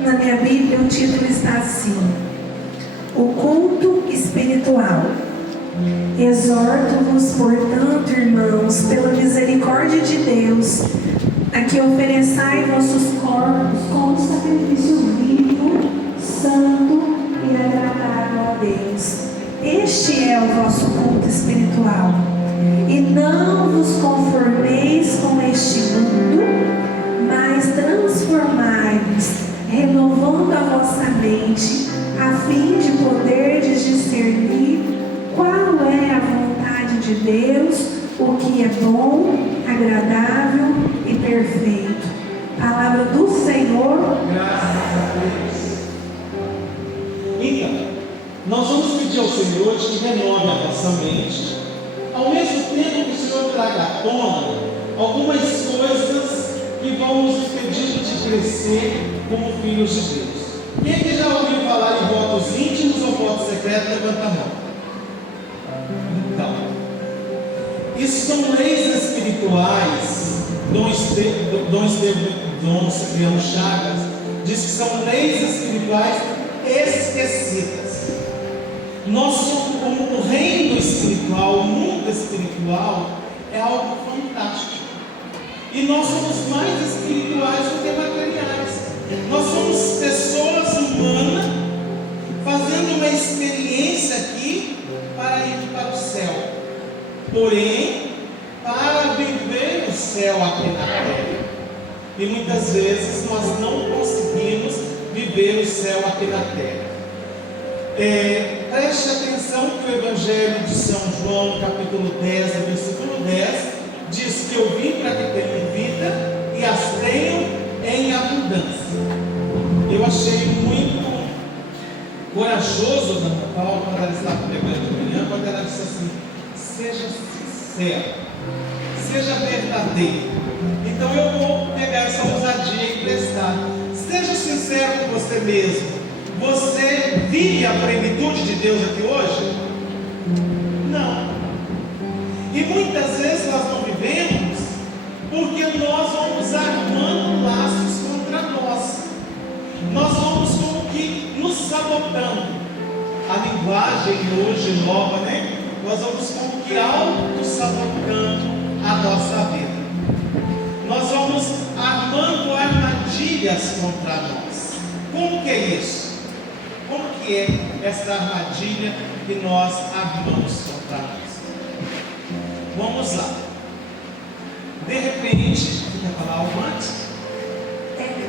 na minha Bíblia o título está assim: O culto espiritual. Exorto-vos, portanto, irmãos, pela misericórdia de Deus, a que ofereçai vossos corpos como sacrifício vivo, santo e agradável a Deus. Este é o vosso culto espiritual. E não vos conformeis com este mundo, mas transformai-vos, renovando a vossa mente, a fim de poderdes discernir qual é a vontade de Deus, o que é bom, agradável e perfeito. Palavra do Senhor. Graças a Deus. Então, nós vamos pedir ao Senhor que renove a nossa mente, ao mesmo tempo que o Senhor traga à tona algumas coisas que vão nos impedir de crescer como filhos de Deus. Quem é que já ouviu falar em votos íntimos ou votos secretos? Levanta a mão. Então, isso são leis espirituais. Dom Cipriano Chagas diz que são leis espirituais esquecidas. O reino espiritual, o mundo espiritual é algo fantástico. E nós somos mais espirituais do que materiais. Nós somos pessoas humanas fazendo uma experiência aqui para ir para o céu. Porém, para viver o céu aqui na terra. E muitas vezes nós não conseguimos viver o céu aqui na terra. Preste atenção que o Evangelho de São João, capítulo 10, versículo 10, diz que eu vim para que tenham vida e as tenham em abundância. Eu achei muito corajoso da Ana Paula quando ela estava pregando de manhã, quando ela disse assim: seja sincero, seja verdadeiro. Então eu vou pegar essa ousadia e emprestar. Seja sincero com você mesmo. Você vive a plenitude de Deus aqui hoje? Não. E muitas vezes nós não vivemos porque nós vamos armando laços contra nós. Nós vamos como que nos sabotando. A linguagem hoje nova, né? Nós vamos como que auto-sabotando a nossa vida. Nós vamos armando armadilhas contra nós. Como que é isso? Como que é essa armadilha que nós armamos contra nós? Vamos lá. De repente, você quer falar algo antes?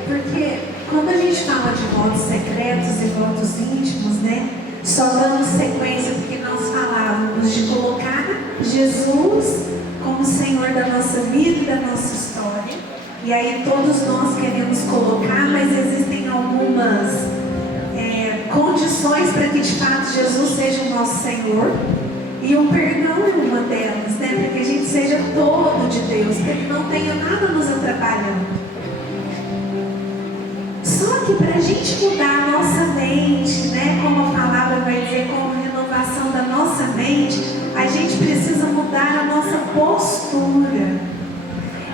Porque quando a gente fala de votos secretos e votos íntimos, né? Só dando sequência, porque nós falávamos de colocar Jesus como Senhor da nossa vida e da nossa história. E aí todos nós queremos colocar, mas existem algumas condições para que de fato Jesus seja o nosso Senhor. E o perdão é uma delas, né? Para que a gente seja todo de Deus, para que não tenha nada nos atrapalhando. Só que para a gente mudar a nossa mente, né? Como a palavra vai dizer, como renovação da nossa mente, a gente precisa mudar a nossa postura.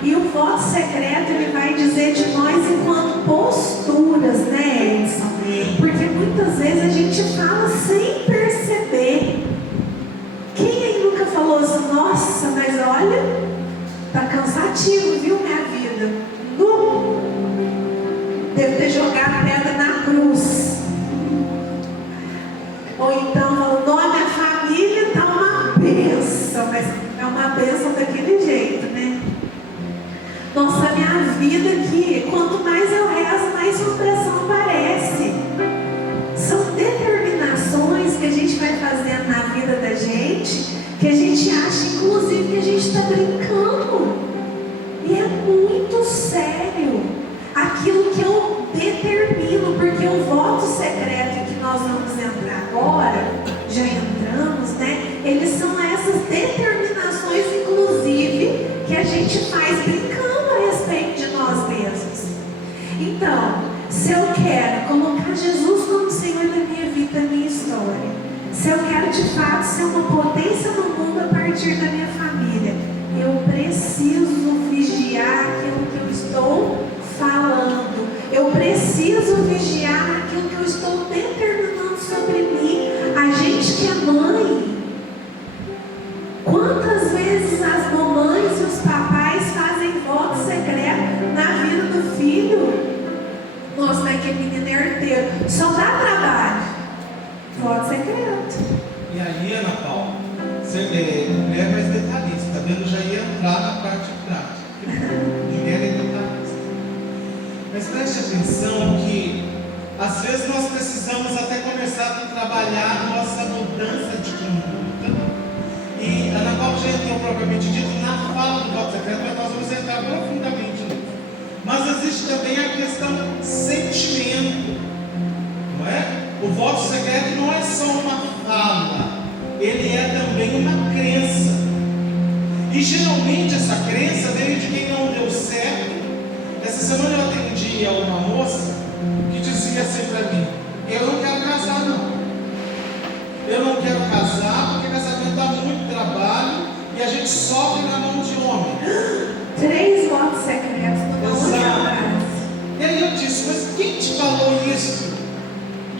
E o voto secreto, ele vai dizer de nós enquanto posturas, né, Edson? Porque muitas vezes a gente fala sem perceber. Quem aí nunca falou assim: nossa, mas olha, tá cansativo, viu, minha vida? Não. Devo ter jogado pedra na cruz. Ou então, não, minha família tá uma bênção, mas é uma bênção daquele jeito, né? Nossa, minha vida aqui, quanto mais eu rezo, mais uma pressão aparece. São determinações que a gente vai fazendo na vida da gente, que a gente acha, inclusive, que a gente está brincando. E é muito sério aquilo que eu determino, porque o voto secreto que nós vamos entrar agora, já entramos, né? Eles são essas determinações, inclusive, que a gente faz brincando a respeito de nós mesmos. Então, se eu quero colocar Jesus como Senhor da minha vida, da minha história, se eu quero de fato ser uma potência no mundo a partir da minha família, eu preciso vigiar aquilo que eu estou falando. Eu preciso vigiar naquilo que eu estou determinando sobre mim. A gente que é mãe, quantas vezes as mamães e os papais fazem voto secreto na vida do filho? Nossa, mas que menino é herdeiro, só dá trabalho. Voto secreto. E aí, Ana Paula, você mulher mais detalhista, tá vendo? Já ia entrar na parte prática. Mulher é detalhista. Mas preste atenção que às vezes nós precisamos até começar a trabalhar nossa mudança de conduta. E Ana Paula já entrou propriamente dito na fala do voto secreto, mas nós vamos entrar profundamente nisso. Mas existe também a questão sentimento, não é? O voto secreto não é só uma fala, ele é também uma crença. E geralmente essa crença veio de quem não deu certo. Essa semana eu atendi a uma moça que dizia assim para mim: eu não quero casar não. Eu não quero casar porque casamento dá muito trabalho e a gente sofre na mão de homem. 3 votos secretos numa única frase. E aí eu disse: mas quem te falou isso?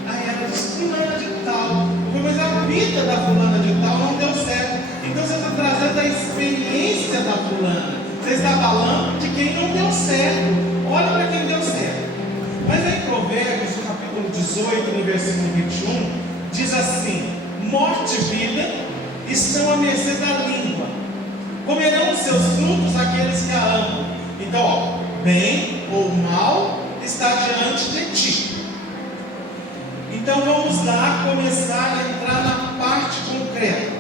Aí ela disse: fulana de tal. Eu falei: mas a vida da fulana de tal não deu certo. Então você está trazendo a experiência da fulana. Você está falando de quem não deu certo. Olha para quem deu certo. Mas aí em Provérbios, no capítulo 18, no versículo 21, diz assim: morte e vida estão à mercê da língua. Comerão os seus frutos aqueles que a amam. Então, ó, bem ou mal está diante de ti. Então vamos lá começar a entrar na parte concreta.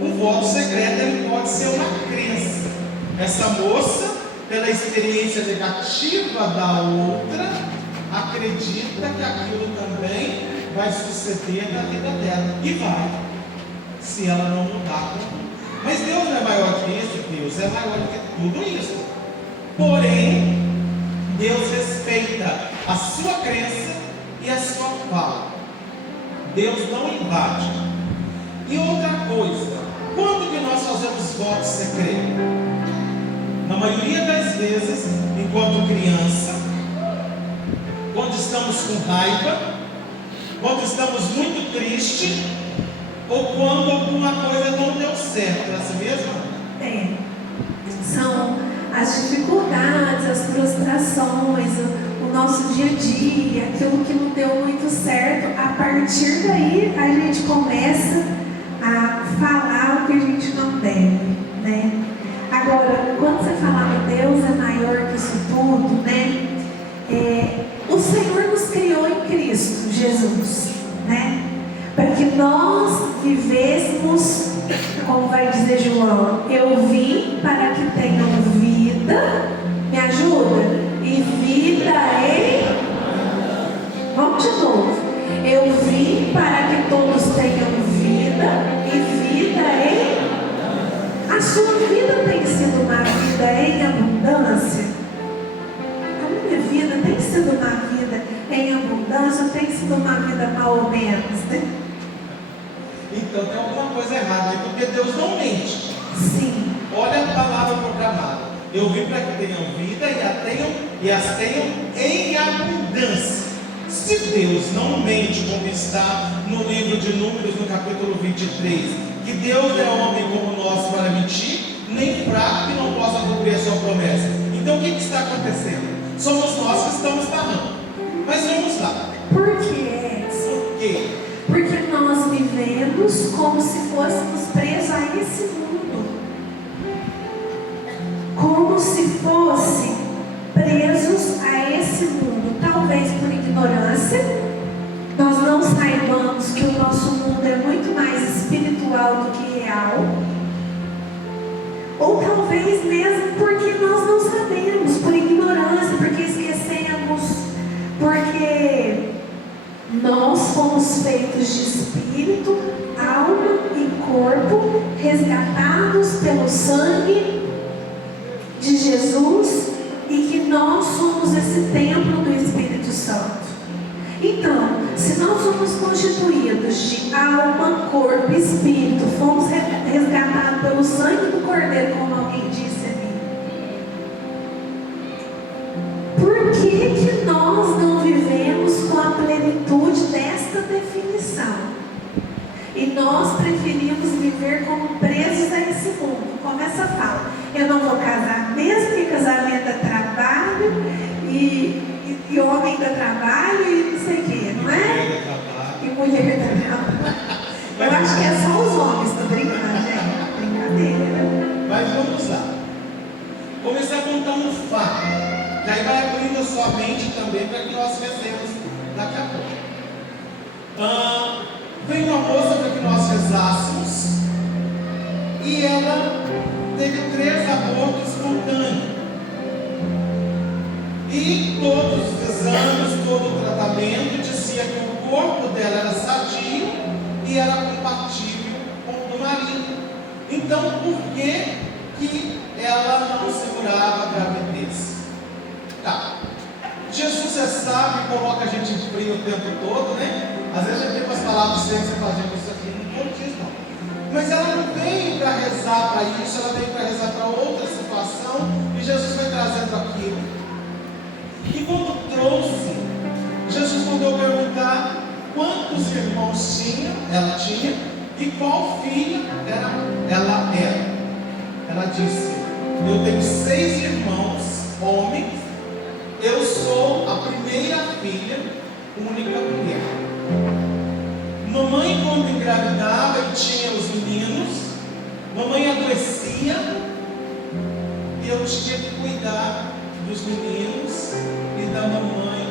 O voto secreto ele pode ser uma crença. Essa moça, pela experiência negativa da outra, acredita que aquilo também vai suceder na vida dela. E vai, se ela não mudar. Mas Deus não é maior que isso, Deus é maior do que tudo isso. Porém, Deus respeita a sua crença e a sua fala. Deus não invade. E outra coisa, quando que nós fazemos voto secreto? Na maioria das vezes, enquanto criança, quando estamos com raiva, quando estamos muito tristes, ou quando alguma coisa não deu certo. É assim mesmo? É. São as dificuldades, as frustrações, o nosso dia a dia, aquilo que não deu muito certo. A partir daí a gente começa a falar o que a gente não deve, né? Agora, quando você fala que Deus é maior que isso tudo, né? O Senhor nos criou em Cristo Jesus, né? Para que nós vivêssemos, como vai dizer João, eu vim para que tenham vida, me ajuda? E vida em... Vamos de novo. Eu vim para que todos tenham vida e vida em... A sua vida tem sido uma vida em abundância? A minha vida tem sido uma vida em abundância ou tem sido uma vida mal ou menos, né? Então tem alguma coisa errada aí, porque Deus não mente. Sim. Olha a palavra proclamada: eu vim para que tenham vida e as tenham em abundância. Se Deus não mente, como está no livro de Números, no capítulo 23, que Deus é homem como nós para mentir, nem fraco que não possa cumprir a sua promessa. Então o que está acontecendo? Somos nós que estamos narrando. Mas vamos lá. Por quê? Por quê? Porque nós vivemos como se fôssemos presos a esse mundo. Como se fossem presos a esse mundo. Talvez por ignorância, nós não saibamos que o nosso mundo é muito mais espiritual do que real. Ou talvez mesmo porque nós não sabemos, por ignorância, porque esquecemos, porque nós fomos feitos de espírito, alma e corpo, resgatados pelo sangue de Jesus, e que nós somos esse templo do Espírito Santo. Então, se nós somos constituídos de alma, corpo e espírito, fomos resgatados pelo sangue do Cordeiro, como alguém disse ali. Por que nós não vivemos com a plenitude desta definição? E nós preferimos viver como presos a esse mundo. Como essa fala, eu não vou casar mesmo, que casamento é trabalho, e homem dá trabalho, e não sei o que, não é? E mulher dá trabalho. Eu acho que é só os homens, estou brincando, gente. Brincadeira. Mas vamos lá. Começar a contar um fato, que aí vai abrindo a sua mente também para que nós rezemos daqui a pouco. Veio uma moça para que nós rezássemos e ela teve 3 abortos espontâneos. E todos os exames, todo o tratamento dizia que o corpo dela era sadio e era compatível com o do marido. Então, por que ela não segurava a gravidez? Tá. Jesus, você sabe, coloca a gente em frio o tempo todo, né? Às vezes a gente tem umas palavras que você faz, gente, isso aqui não diz não. Mas ela não veio para rezar para isso, ela veio para rezar para outra situação, e Jesus foi trazendo aquilo. E quando trouxe, Jesus mandou perguntar quantos irmãos ela tinha, e qual filha ela era. Ela disse: eu tenho 6 irmãos, homens, eu sou a primeira filha, única mulher. Mamãe, quando engravidava e tinha os meninos, mamãe adoecia e eu tinha que cuidar dos meninos e da mamãe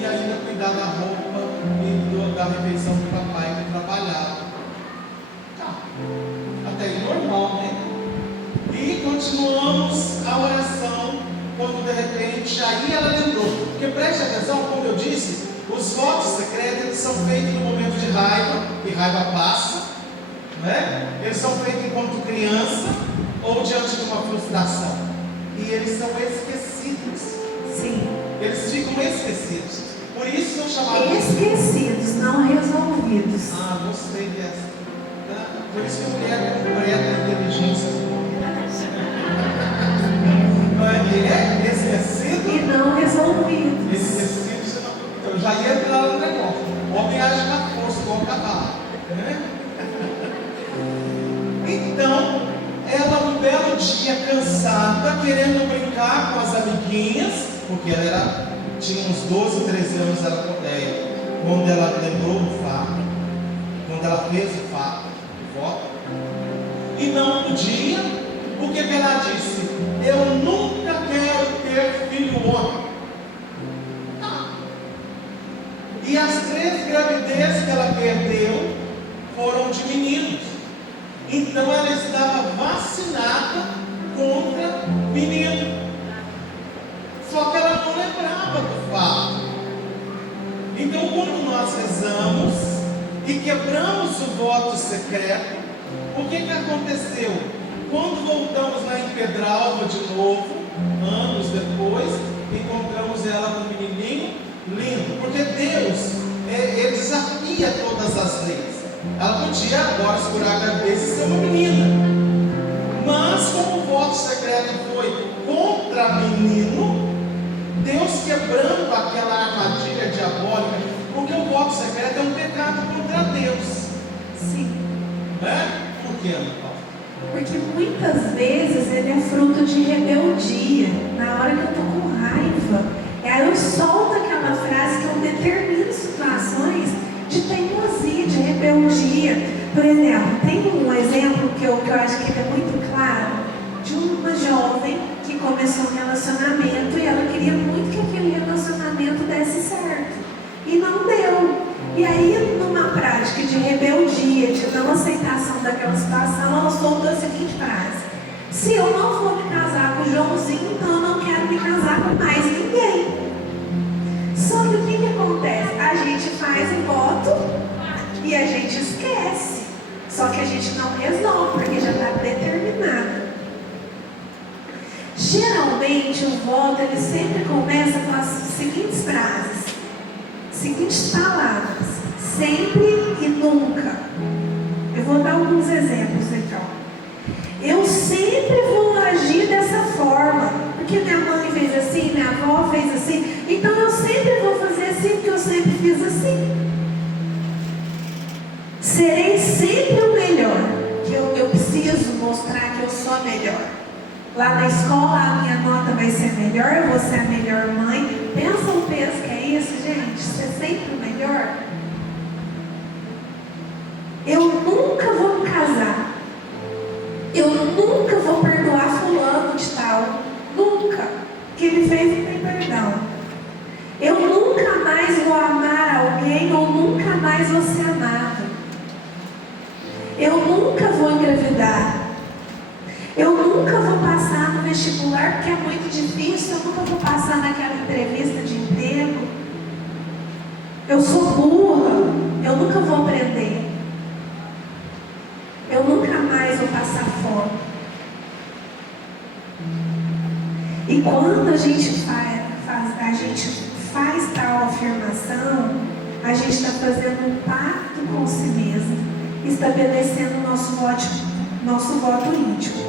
e ainda cuidar da roupa e da refeição do papai que trabalhava. Tá, até aí normal, né? E continuamos a oração, quando de repente aí ela lembrou, porque preste atenção, como eu disse, os votos secretos eles são feitos no momento de raiva, e raiva passa, né? Eles são feitos enquanto criança ou diante de uma frustração, e eles são esquecidos. Sim. Eles ficam esquecidos, por isso são chamados esquecidos, não resolvidos. Ah, gostei dessa. Por isso que a mulher completa a inteligência do homem. É esquecido e não resolvido. Esquecido, então eu já ia entrar no negócio. O homem age na força, igual o cavalo, né? Então, ela um belo dia cansada, querendo brincar com as amiguinhas, porque ela tinha uns 12, 13 anos quando ela lembrou do fato, quando ela fez o fato, o voto, e não podia. O que ela disse? Eu nunca quero ter filho homem. E as 3 gravidezes que ela perdeu foram de meninos. Então ela estava vacinada contra menino. Só que ela não lembrava do fato. Então quando nós rezamos e quebramos o voto secreto, o que aconteceu? Quando voltamos lá em Pedralva de novo, anos depois, encontramos ela com um menininho lindo, porque Deus, Ele desafia todas as leis. Ela podia agora segurar a gravidez e ser uma menina, mas como o voto secreto foi contra menino, Deus quebrando aquela armadilha diabólica, porque o voto secreto é um pecado contra Deus. Sim. Por que, Ana Paula? Porque muitas vezes ele é fruto de rebeldia. Na hora que eu estou com raiva, aí eu solto aquela frase que eu determino situações de teimosia, de rebeldia. Por exemplo, tem um exemplo que eu acho que é muito claro, de uma jovem que começou um relacionamento e ela queria muito que aquele relacionamento desse certo. E não deu. E aí, numa prática de rebeldia, de não aceitação daquela situação, ela soltou a seguinte frase: se eu não for me casar com o Joãozinho, então eu não quero me casar com mais ninguém. Só que o que acontece? A gente faz o voto e a gente esquece. Só que a gente não resolve, porque já está determinado. Geralmente o voto ele sempre começa com as seguintes frases, seguintes palavras: sempre e nunca. Eu vou dar alguns exemplos então. Eu sempre vou agir dessa forma, porque minha mãe fez assim, minha avó fez fez assim, então eu sempre vou fazer assim, porque eu sempre fiz assim. Serei sempre o melhor, que eu preciso mostrar que eu sou a melhor. Lá na escola a minha nota vai ser melhor, eu vou ser a melhor mãe. Pensa o peso que é isso, gente, ser sempre o melhor. Eu nunca vou me casar. Eu nunca vou perdoar fulano de tal. Nunca. Que ele fez não tem perdão. Eu nunca mais vou amar alguém ou nunca mais vou ser amado. Eu nunca vou engravidar. Eu nunca vou passar no vestibular porque é muito difícil. Eu nunca vou passar naquela entrevista de emprego. Eu sou burra. Eu nunca vou aprender. Eu nunca mais vou passar fome. E quando a gente faz tal afirmação, a gente está fazendo um pacto com si mesmo, estabelecendo nosso voto íntimo.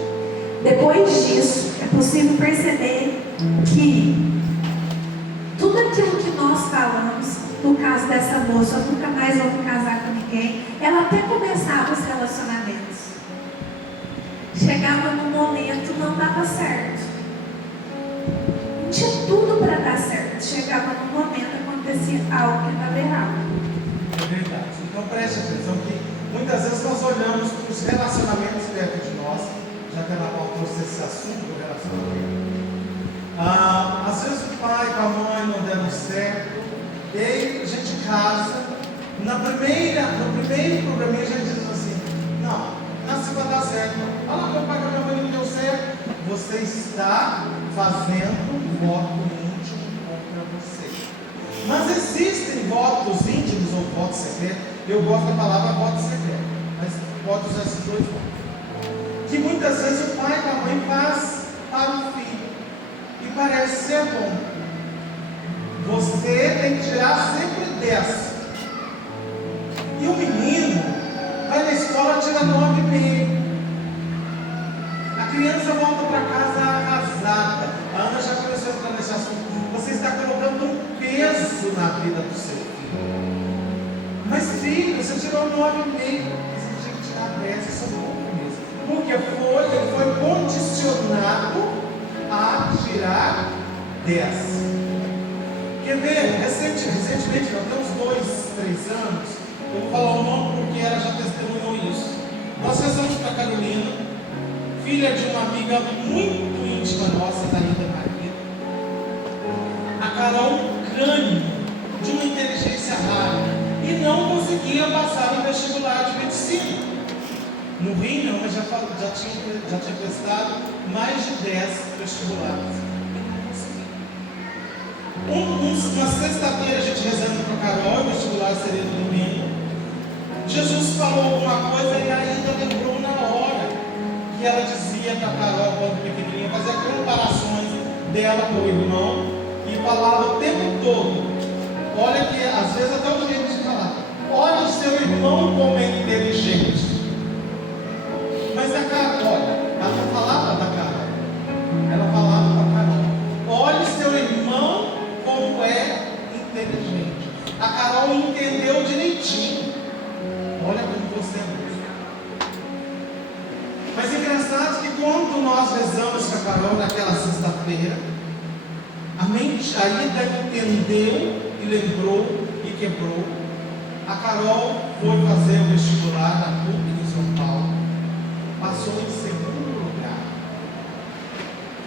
Depois disso, é possível perceber que tudo aquilo que nós falamos, no caso dessa moça, eu nunca mais vou me casar com ninguém, ela até começava os relacionamentos. Chegava no momento, não dava certo. Não tinha tudo para dar certo. Chegava no momento, acontecia algo que estava errado. É verdade. Então preste atenção que muitas vezes nós olhamos para os relacionamentos perto de nós, já que ela trouxe esse assunto do relacionamento. Às vezes o pai com a mãe não deram certo, e aí a gente casa. No primeiro programinha a gente diz assim: não, nasci para dar certo. Olha lá, meu pai com a minha mãe não deu certo. Você está fazendo um voto íntimo contra você. Mas existem votos íntimos ou votos secretos. Eu gosto da palavra voto secreto, mas pode usar esses dois votos. Que muitas vezes o pai com a mãe faz para o filho. E parece ser bom. Você tem que tirar sempre 10. E o menino vai na escola e tira 9,5. A criança volta para casa arrasada. A Ana já começou a entrar nesse assunto. Você está colocando um peso na vida do seu filho. Mas filho, você tirou 9,5. Você tinha que tirar 10. Isso é pouco mesmo. Porque ele foi condicionado a tirar 10. Quer ver? Recentemente, até uns 2, 3 anos, eu vou falar o nome porque ela já testemunhou isso. Nós rezamos para Carolina, filha de uma amiga muito íntima nossa, da Ida Maria. A Carol, um crânio de uma inteligência rara, e não conseguia passar no vestibular de medicina. No Rio, não, mas já tinha prestado mais de 10 vestibulares. Uma sexta-feira a gente rezando para Carol, o vestibular seria no domingo. Jesus falou alguma coisa e ainda lembrou na hora que ela dizia para Carol quando pequenininha, fazia comparações dela com o irmão e falava o tempo todo. Olha que às vezes até o jeito de falar. Olha o seu irmão como é inteligente. Mas a Carol, ela não falava da Carol, ela falava da Carol. Olha o seu irmão como é inteligente. A Carol entendeu direitinho. Olha como você é bom. Mas é engraçado que quando nós rezamos com a Carol naquela sexta-feira, a Ida entendeu e lembrou e quebrou. A Carol foi fazer o vestibular na PUC em São Paulo, passou em segundo lugar.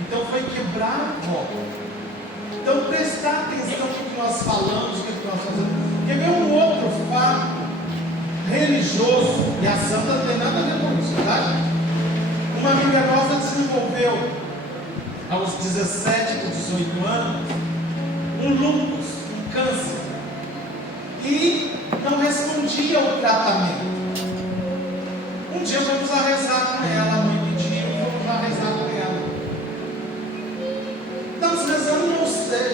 Então foi quebrar a roda. Então prestar atenção no que nós falamos, no que nós fazemos. Quer ver um outro fato religioso, e a santa não tem nada a ver com isso, tá? Uma amiga nossa desenvolveu aos 17 ou 18 anos um lúpus, um câncer, e não respondia ao tratamento. Um dia fomos a rezar com ela, a mãe pediu, fomos a rezar com ela. Estamos rezando,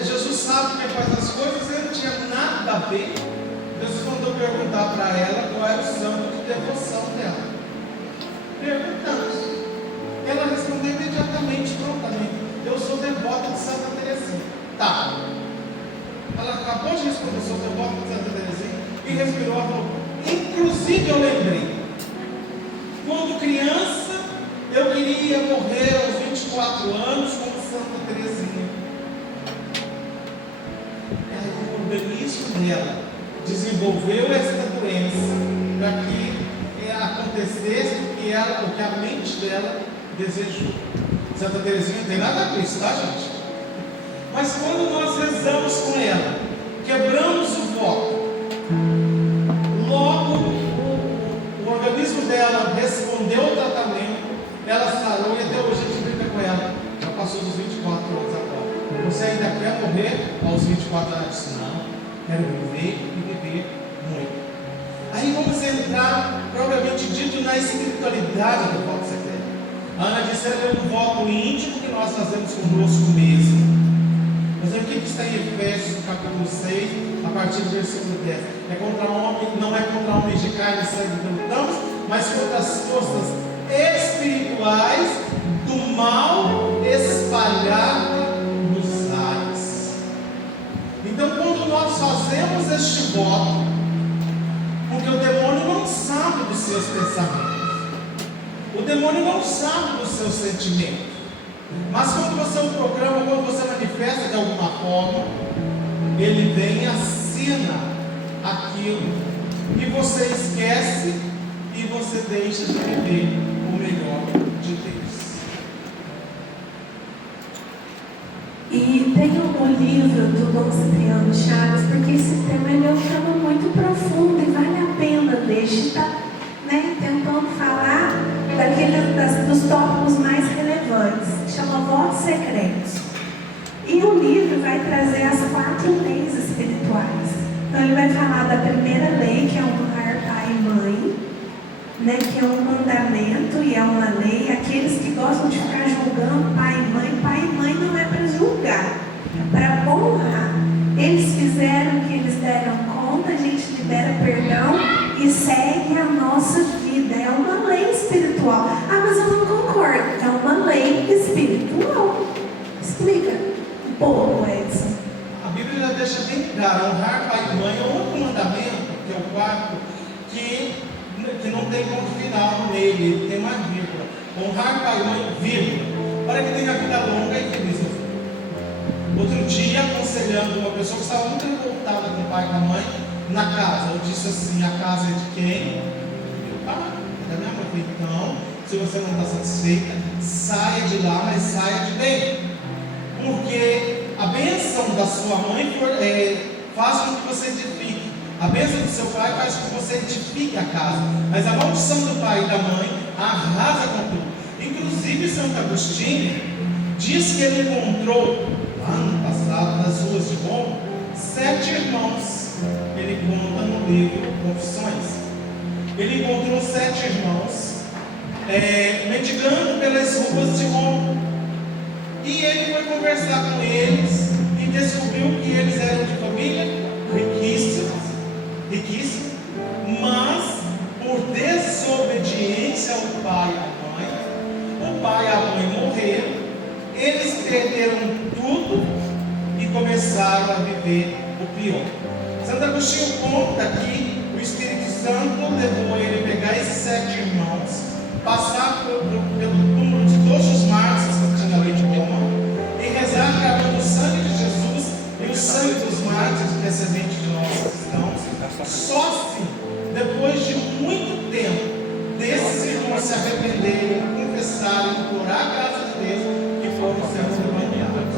Jesus sabe quem faz as coisas, ele não tinha nada a ver. Jesus mandou perguntar para ela qual era o santo de devoção dela. Perguntamos. Ela respondeu imediatamente, prontamente: eu sou devota de Santa Teresinha. Tá. Ela acabou de responder sobre o voto de Santa Teresinha e respirou a boca. Inclusive eu lembrei, quando criança, eu queria morrer aos 24 anos como Santa Teresinha. O organismo dela desenvolveu essa doença para que acontecesse o que a mente dela desejou. Santa Teresinha não tem nada a ver com isso, tá, gente? Mas quando nós rezamos com ela, quebramos o voto, logo o organismo dela respondeu ao tratamento, ela sarou e até hoje a gente brinca com ela. Já passou dos 24 anos agora. Você ainda quer morrer aos 24 anos? Não, quero viver e viver muito. Aí vamos entrar, propriamente dito, na espiritualidade do voto secreto. A Ana disse que é um voto íntimo que nós fazemos conosco mesmo. Mas o que está em Efésios, capítulo 6, a partir do versículo 10? É contra homem, não é contra homens de carne e sangue que lutamos, mas contra as forças espirituais do mal espalhado nos ares. Então, quando nós fazemos este voto, porque o demônio não sabe dos seus pensamentos, o demônio não sabe dos seus sentimentos. Mas quando você o proclama, quando você manifesta de alguma forma, ele vem e assina aquilo, e você esquece e você deixa de viver o melhor de Deus. E tem um livro do Dom Cipriano Chaves, porque esse tema ele é um tema muito profundo e vale a pena ler. A gente está tentando falar dos tópicos mais relevantes, que chama Votos Secretos. E o livro vai trazer as 4 leis espirituais. Então ele vai falar da primeira lei, que é honrar pai e mãe, que é um mandamento e é uma lei. Aqueles que gostam de ficar julgando pai e mãe não é para julgar, é para honrar. Eles fizeram o que eles deram conta, a gente libera perdão e segue a nossa vida. É uma lei espiritual. Ah, mas eu não concordo. É uma lei espiritual. Explica um pouco, Edson. A Bíblia já deixa bem claro: honrar pai e mãe é outro mandamento, que é o quarto, que não tem ponto final nele, ele tem uma vírgula. Honrar pai e mãe, vírgula, para que tenha vida longa e feliz. Outro dia, aconselhando uma pessoa que estava muito revoltada com o pai e com a mãe na casa, eu disse assim: a casa é de quem? Meu pai, é da minha mãe. Então, se você não está satisfeita, saia de lá, mas saia de bem, porque a bênção da sua mãe faz com que você edifique, a bênção do seu pai faz com que você edifique a casa, mas a maldição do pai e da mãe arrasa com tudo. Inclusive Santo Agostinho diz que ele encontrou lá no passado, nas ruas de Roma, 7 irmãos. Ele conta no livro Confissões. Ele encontrou 7 irmãos mendigando pelas ruas de Roma, e ele foi conversar com eles e descobriu que eles eram de família riquíssima, mas por desobediência ao pai e à mãe, o pai e a mãe morreram, eles perderam tudo e começaram a viver o pior. Santo Agostinho conta que o Espírito Santo levou ele a pegar esses 7 irmãos, passar pelo túmulo de todos os mártires que tinha ali de Roma e rezar clamando o sangue de Jesus e o sangue dos mártires, que é semente de nós cristãos. Só assim, depois de muito tempo, desses irmãos se arrependerem, confessarem, implorar a graça de Deus, que foram sendo levantados.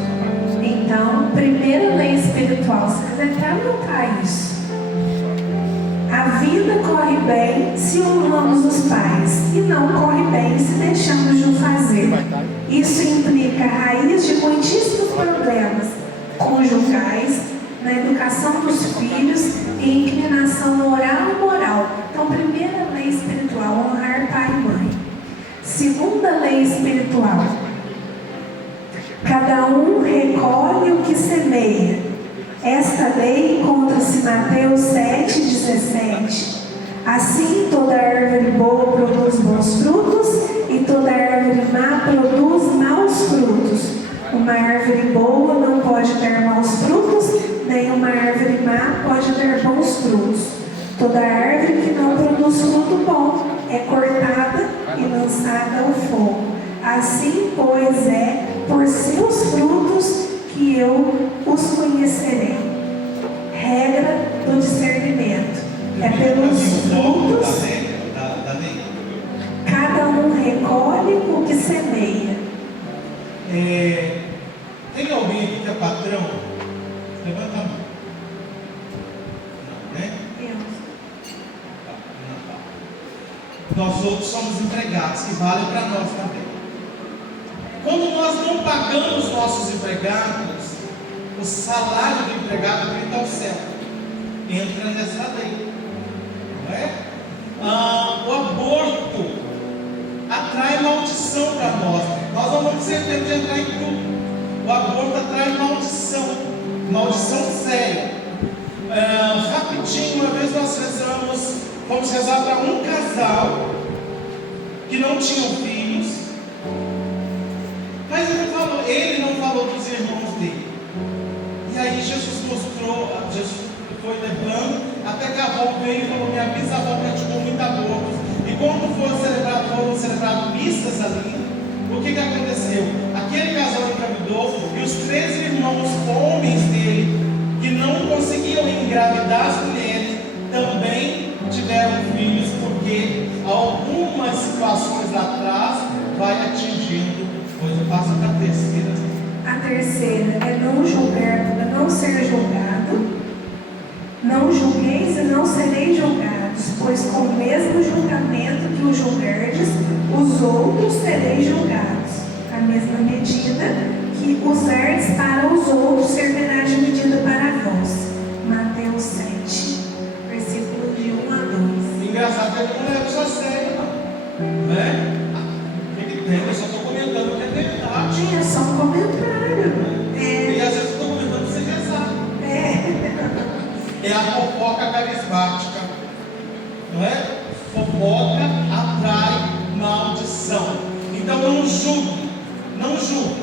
Então, primeira lei espiritual, se quiser até anotar isso. A vida corre bem se honramos os pais, e não corre bem se deixamos de o fazer. Isso implica a raiz de muitíssimos problemas conjugais, na educação dos filhos e inclinação moral e moral. Então, primeira lei espiritual, honrar pai e mãe. Segunda lei espiritual, cada um recolhe o que semeia. Esta lei encontra-se em Mateus 7,17. Assim, toda árvore boa produz bons frutos, e toda árvore má produz maus frutos. Uma árvore boa não pode dar mau Toda árvore que não produz fruto bom é cortada e lançada ao fogo. Assim, pois, é por seus frutos que eu os conhecerei. Regra do discernimento. É pelos frutos. Cada um recolhe o que semeia. Tem alguém aqui que é patrão? Levanta a mão. Não, né? Nós outros somos empregados, que vale para nós também. Quando nós não pagamos nossos empregados, o salário do empregado vem ao céu. Entra nessa lei. Não é? O aborto atrai maldição para nós. Nós não vamos ter tempo de entrar em tudo. O aborto atrai maldição. Maldição séria. Rapidinho, uma vez nós fomos rezar para um casal que não tinham filhos, mas ele não falou dos irmãos dele. E aí Jesus foi levando, até que a avó veio e falou: minha bisavó praticou muito abortos. E quando foram celebradas missas ali, o que aconteceu? Aquele casal engravidou e os 3 irmãos homens dele, que não conseguiam engravidar as mulheres, também tiveram filhos, porque algumas situações lá atrás vai atingindo. Depois eu passo para a terceira. A terceira é não julgar, não ser julgado. Não julgueis e não sereis julgados, pois com o mesmo julgamento que o julgardes, os outros sereis julgados. A mesma medida que usardes para os outros servirá de medida para vós. Mateus 7, versículo de 1 a 2. Engraçado que ele não leva isso a sério, não. Né? O que tem? Eu só estou comentando que é verdade. É só um comentário. E às vezes eu estou comentando para você rezar. É a fofoca carismática. Não é? Fofoca atrai maldição. Então não julgue. Não julgue.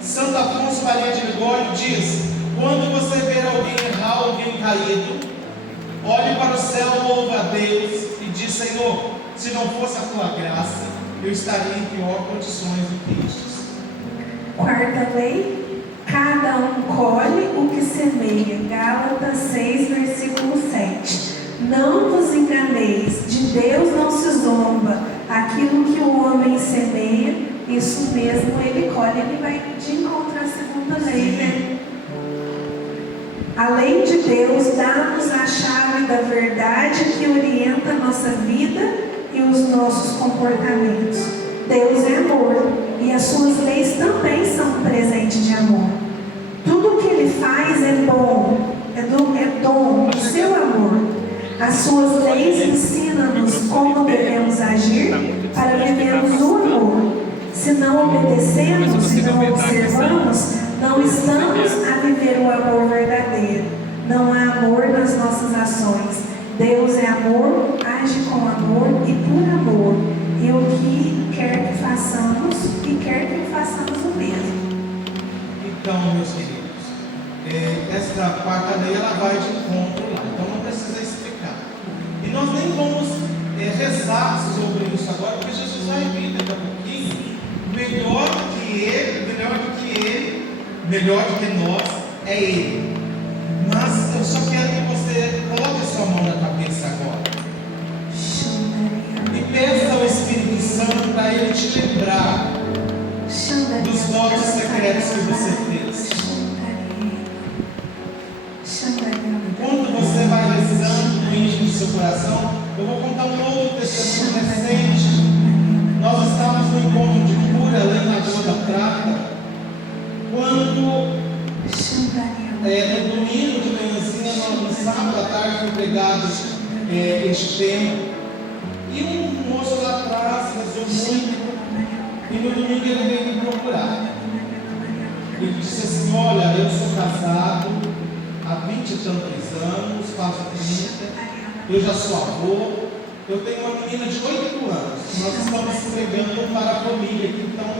Santo Afonso Maria de Ligório diz: quando você ver alguém errar, alguém caído, olhe para o céu, louve a Deus e diz: Senhor, se não fosse a tua graça, eu estaria em pior condições do que estes. Quarta lei: cada um colhe o que semeia. Gálatas 6, versículo 7. Não vos enganeis, de Deus não se zomba. Aquilo que o homem semeia, isso mesmo ele colhe. Ele vai de encontro à segunda lei, né? A lei de Deus dá-nos a chave da verdade que orienta a nossa vida e os nossos comportamentos. Deus é amor e as suas leis também são um presente de amor. Tudo o que ele faz é bom, é dom do seu amor. As suas leis ensinam-nos como devemos agir para vivermos o amor. Se não obedecemos e não observamos, não estamos a viver o amor verdadeiro. Não há amor nas nossas ações. Deus é amor, age com amor e por amor. E o que quer que façamos, e quer que façamos o mesmo. Então, meus queridos, esta quarta lei ela vai de encontro lá. Então não precisa explicar. E nós nem vamos rezar sobre isso agora, porque Jesus vai vir daqui a pouquinho. Melhor do que nós é Ele. Mas eu só quero que você coloque a sua mão na cabeça agora e peça ao Espírito Santo para Ele te lembrar dos votos secretos que você fez. Enquanto você vai rezando no íntimo do seu coração, eu vou contar um outro testemunho recente. Nós estávamos no encontro de cura lá na Rua da Prata, quando no domingo de manhãzinha, no sábado à tarde foi pregado este tema, e um moço lá atrás rezou muito, e no domingo ele veio me procurar. Ele disse assim: olha, eu sou casado há 20 e tantos anos, faço 30, eu já sou avô, eu tenho uma menina de 8 anos, nós estamos pregando para a família, que então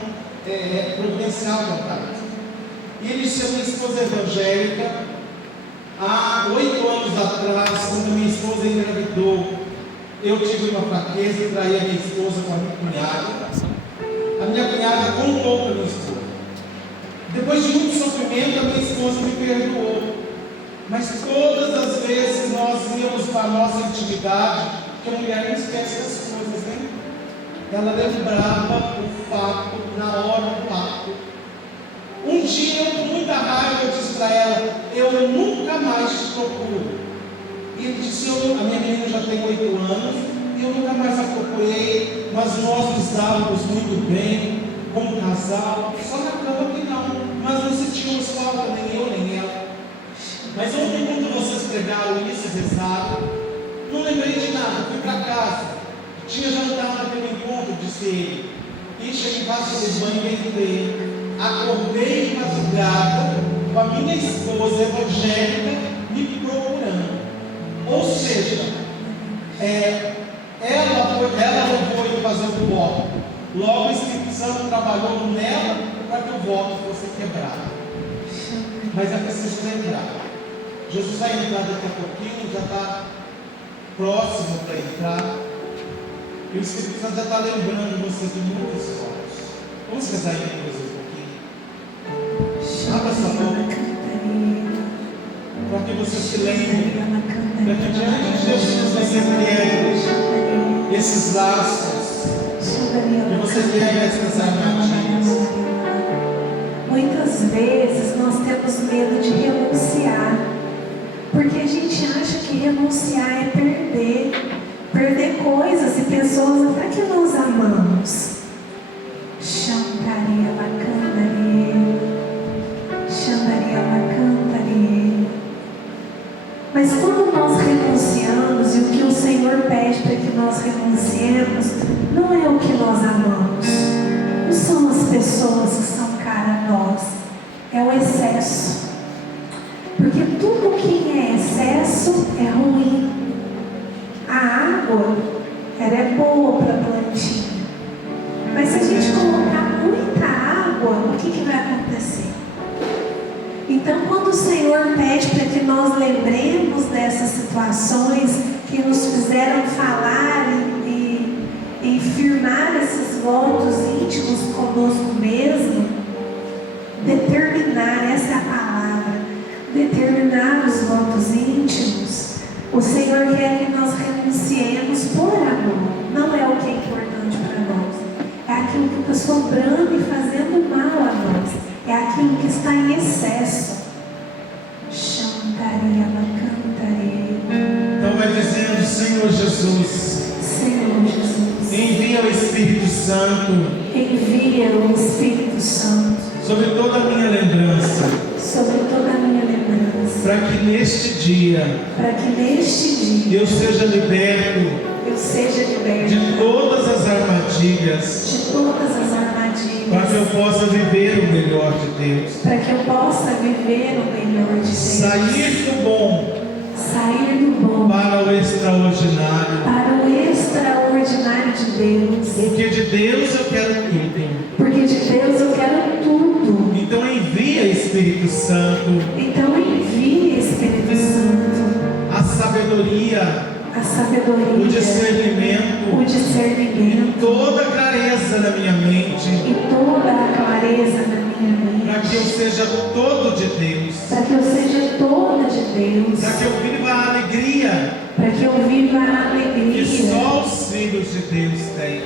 é providencial para casa. E ele disse: a minha esposa é evangélica, há 8 anos atrás, quando minha esposa engravidou, eu tive uma fraqueza e traí a minha esposa com a minha cunhada. A minha cunhada contou para minha esposa. Depois de muito sofrimento, a minha esposa me perdoou. Mas todas as vezes nós íamos para a nossa intimidade, porque a mulher não esquece as coisas, né? Ela lembrava o fato na hora do pacto. Um dia, eu, com muita raiva, eu disse para ela: eu nunca mais te procuro. E ele disse: a minha menina já tem 8 anos, e eu nunca mais a procurei, mas nós estávamos muito bem, como casal, só na cama que não, mas não sentíamos falta, nem eu, nem ela. Mas ontem, quando vocês pregaram isso, rezaram, não lembrei de nada, fui para casa, tinha jantado naquele encontro, disse ele, e cheguei em casa de banho e entrei. Acordei de madrugada com a minha esposa evangélica me procurando. Ou seja, ela levou ele fazer o voto. Logo o Espírito Santo trabalhou nela para que o voto fosse quebrado. Mas é preciso lembrar. Jesus vai entrar daqui a pouquinho, já está próximo para entrar. E o Espírito Santo já está lembrando você de muitas coisas. Vamos rezar aí depois um pouquinho. Abra essa boca, para que você se lembre, para que diante de Jesus você quebre esses laços, que você quebre essas armadilhas. Muitas vezes nós temos medo de renunciar, porque a gente acha que renunciar é perder coisas e pessoas até que nós amamos. Xandaria bacandaria, xandaria bacandaria. Mas quando nós renunciamos, e o que o Senhor pede para que nós renunciemos, não é o que nós amamos, não são as pessoas que são caras a nós, é o excesso. Porque tudo que é excesso é ruim. A água, ela é boa para a plantinha. Mas se a gente colocar muita água, o que vai acontecer? Então, quando o Senhor pede para que nós lembremos dessas situações que nos fizeram falar e firmar esses votos íntimos conosco mesmo, determinar, essa é a palavra, determinar os votos íntimos, o Senhor quer que nós renunciemos por amor. Não é o que é importante para nós, é aquilo que está sobrando e fazendo mal a nós, é aquilo que está em excesso. Chantaria, cantaria. Então vai dizendo: Senhor Jesus, Senhor Jesus, envia o Espírito Santo, envia o Espírito Santo sobre toda a minha lembrança, sobre toda a minha lembrança, para que neste dia eu seja liberto de todas as armadilhas, para que eu possa viver o melhor de Deus, sair do bom para o extraordinário, de Deus, porque de Deus eu quero tudo. Então envia Espírito Santo, a sabedoria, o discernimento, e toda a clareza na minha mente, para que eu seja todo de Deus, para que eu viva a alegria que só os filhos de Deus têm.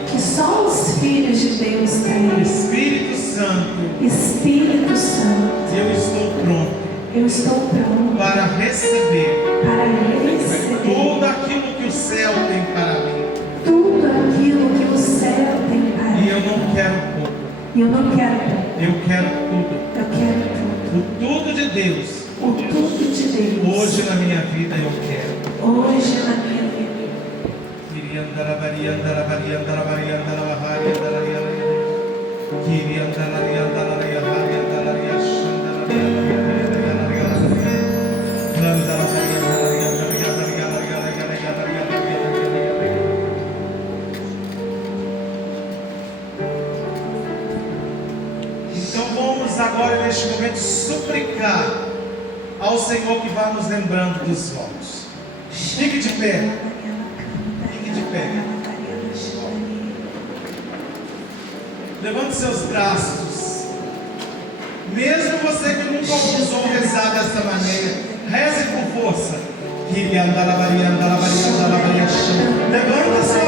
Espírito Santo, eu estou pronto para receber tudo aquilo que o céu tem para mim. E eu não quero pouco. Eu quero tudo. O tudo de Deus. Hoje na minha vida eu quero. Então vamos agora neste momento suplicar ao Senhor que vá nos lembrando dos votos. Fique de pé. pé. Levante seus braços. Mesmo você que nunca ousou rezar dessa maneira, reze com força. Levante seus